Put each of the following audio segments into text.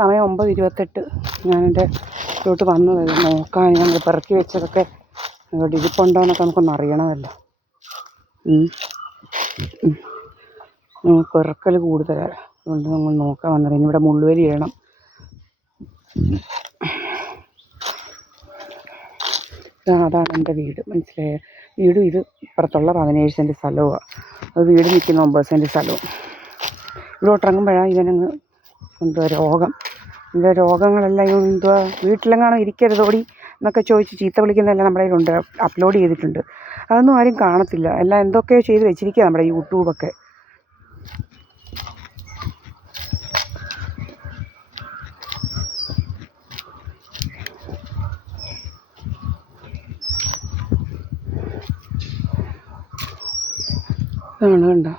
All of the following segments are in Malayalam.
സമയം 9:28. ഞാനെൻ്റെ വീട്ടിലോട്ട് വന്നത് നോക്കാൻ. ഞങ്ങൾ പെറുക്കി വെച്ചതൊക്കെ ഇവിടെ ഇരിപ്പുണ്ടോയെന്നൊക്കെ നമുക്കൊന്ന് അറിയണമല്ലോ. പെറുക്കൽ കൂടുതലാണ്, അതുകൊണ്ട് നമ്മൾ നോക്കാൻ വന്നത്. ഇനി ഇവിടെ മുള്ളുവേലി ചെയ്യണം. അതാണ് എൻ്റെ വീട്, മനസ്സിലായോ? വീടും ഇത് ഇപ്പുറത്തുള്ള 17 സെൻറ്റ് സ്ഥലവുമാണ്. അത് വീട് നിൽക്കുന്ന 9 സെൻറ്റ് സ്ഥലവും. ഇവിടോട്ട് ഇറങ്ങുമ്പോഴാണ് ഇവനങ്ങ് എന്തുവാ രോഗം. ഇതിൻ്റെ രോഗങ്ങളെല്ലാം എന്തുവാ, വീട്ടിലെങ്ങാണോ ഇരിക്കരുതോടി എന്നൊക്കെ ചോദിച്ച് ചീത്ത വിളിക്കുന്നതെല്ലാം നമ്മുടെ കയ്യിലുണ്ട്, അപ്ലോഡ് ചെയ്തിട്ടുണ്ട്. അതൊന്നും ആരും കാണത്തില്ല. എല്ലാം എന്തൊക്കെയോ ചെയ്ത് വെച്ചിരിക്കുക നമ്മുടെ യൂട്യൂബൊക്കെ. ഇതാണ് കണ്ടോ.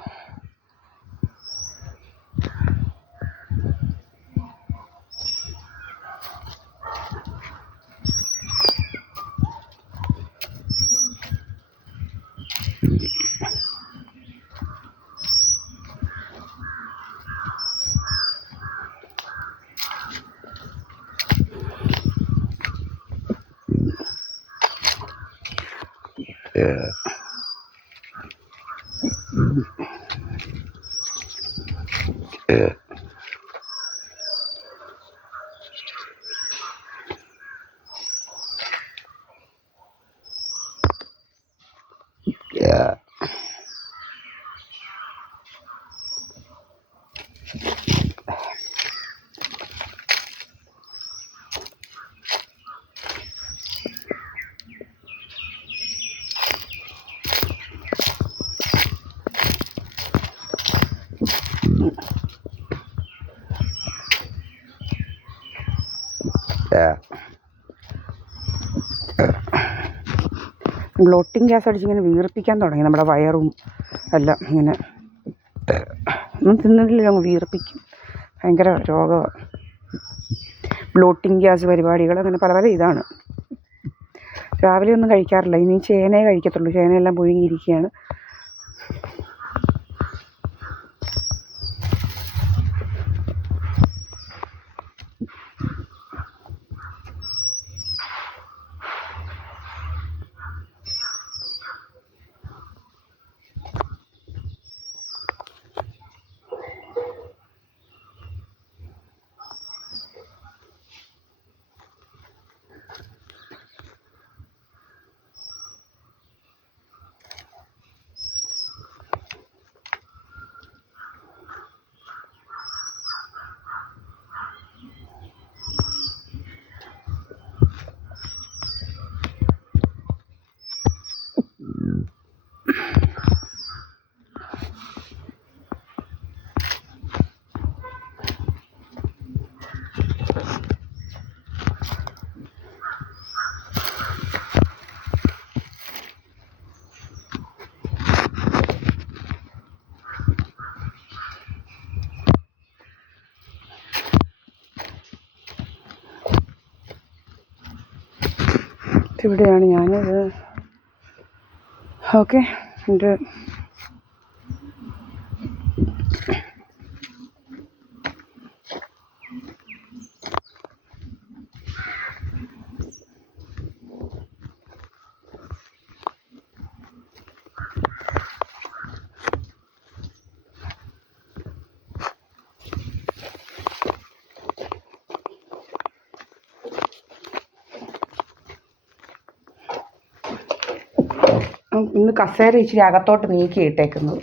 ബ്ലോട്ടിങ് ഗ്യാസ് അടിച്ചിങ്ങനെ വീർപ്പിക്കാൻ തുടങ്ങി നമ്മുടെ വയറും എല്ലാം. ഇങ്ങനെ ഒന്നും തിന്നിട്ടില്ല, അങ്ങ് വീർപ്പിക്കും. ഭയങ്കര രോഗമാണ്. ബ്ലോട്ടിങ് ഗ്യാസ് പരിപാടികൾ അങ്ങനെ പല പല ഇതാണ്. രാവിലെ ഒന്നും കഴിക്കാറില്ല, ഇനി ചേനയെ കഴിക്കത്തുള്ളൂ. ചേനയെല്ലാം പുഴുങ്ങിയിരിക്കുകയാണ്. ഇവിടെയാണ് ഞാനത്. ഓക്കെ, എൻ്റെ ഇന്ന് കസേര ഇച്ചിരി അകത്തോട്ട് നീക്കി ഇട്ടേക്കുന്നത്.